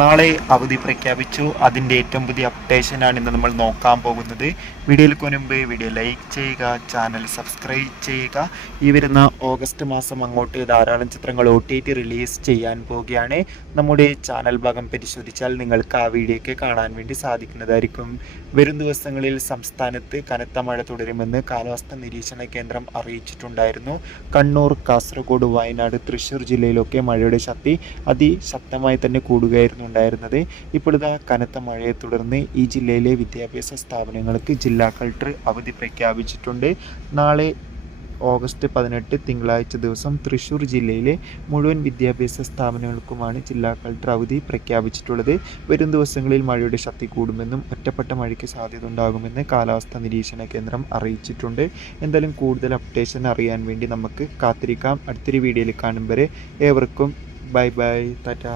നാളെ അവധി പ്രഖ്യാപിച്ചു. അതിൻ്റെ ഏറ്റവും പുതിയ അപ്ഡേഷനാണ് ഇന്ന് നമ്മൾ നോക്കാൻ പോകുന്നത്. വീഡിയോയിൽ മുൻപ് വീഡിയോ ലൈക്ക് ചെയ്യുക, ചാനൽ സബ്സ്ക്രൈബ് ചെയ്യുക. ഈ വരുന്ന ഓഗസ്റ്റ് മാസം അങ്ങോട്ട് ധാരാളം ചിത്രങ്ങൾ OTT റിലീസ് ചെയ്യാൻ പോവുകയാണ്. നമ്മുടെ ചാനൽ ഭാഗം പരിശോധിച്ചാൽ നിങ്ങൾക്ക് ആ വീഡിയോയ്ക്ക് കാണാൻ വേണ്ടി സാധിക്കുന്നതായിരിക്കും. വരും ദിവസങ്ങളിൽ സംസ്ഥാനത്ത് കനത്ത മഴ തുടരുമെന്ന് കാലാവസ്ഥാ നിരീക്ഷണ കേന്ദ്രം അറിയിച്ചിട്ടുണ്ടായിരുന്നു. കണ്ണൂർ, കാസർഗോഡ്, വയനാട്, തൃശ്ശൂർ ജില്ലയിലൊക്കെ മഴയുടെ ശക്തി അതിശക്തമായി തന്നെ കൂടുകയായിരുന്നു ഉണ്ടായിരുന്നത്. ഇപ്പോഴിതാ കനത്ത മഴയെ തുടർന്ന് ഈ ജില്ലയിലെ വിദ്യാഭ്യാസ സ്ഥാപനങ്ങൾക്ക് ജില്ലാ കളക്ടർ അവധി പ്രഖ്യാപിച്ചിട്ടുണ്ട്. നാളെ ഓഗസ്റ്റ് 18 തിങ്കളാഴ്ച ദിവസം തൃശ്ശൂർ ജില്ലയിലെ മുഴുവൻ വിദ്യാഭ്യാസ സ്ഥാപനങ്ങൾക്കുമാണ് ജില്ലാ കളക്ടർ അവധി പ്രഖ്യാപിച്ചിട്ടുള്ളത്. വരും ദിവസങ്ങളിൽ മഴയുടെ ശക്തി കൂടുമെന്നും ഒറ്റപ്പെട്ട മഴയ്ക്ക് സാധ്യത ഉണ്ടാകുമെന്ന് കാലാവസ്ഥാ നിരീക്ഷണ കേന്ദ്രം അറിയിച്ചിട്ടുണ്ട്. എന്തായാലും കൂടുതൽ അപ്ഡേഷൻ അറിയാൻ വേണ്ടി നമുക്ക് കാത്തിരിക്കാം. അടുത്തൊരു വീഡിയോയിൽ കാണും വരെ ഏവർക്കും ബൈ ബൈ, ടാറ്റ.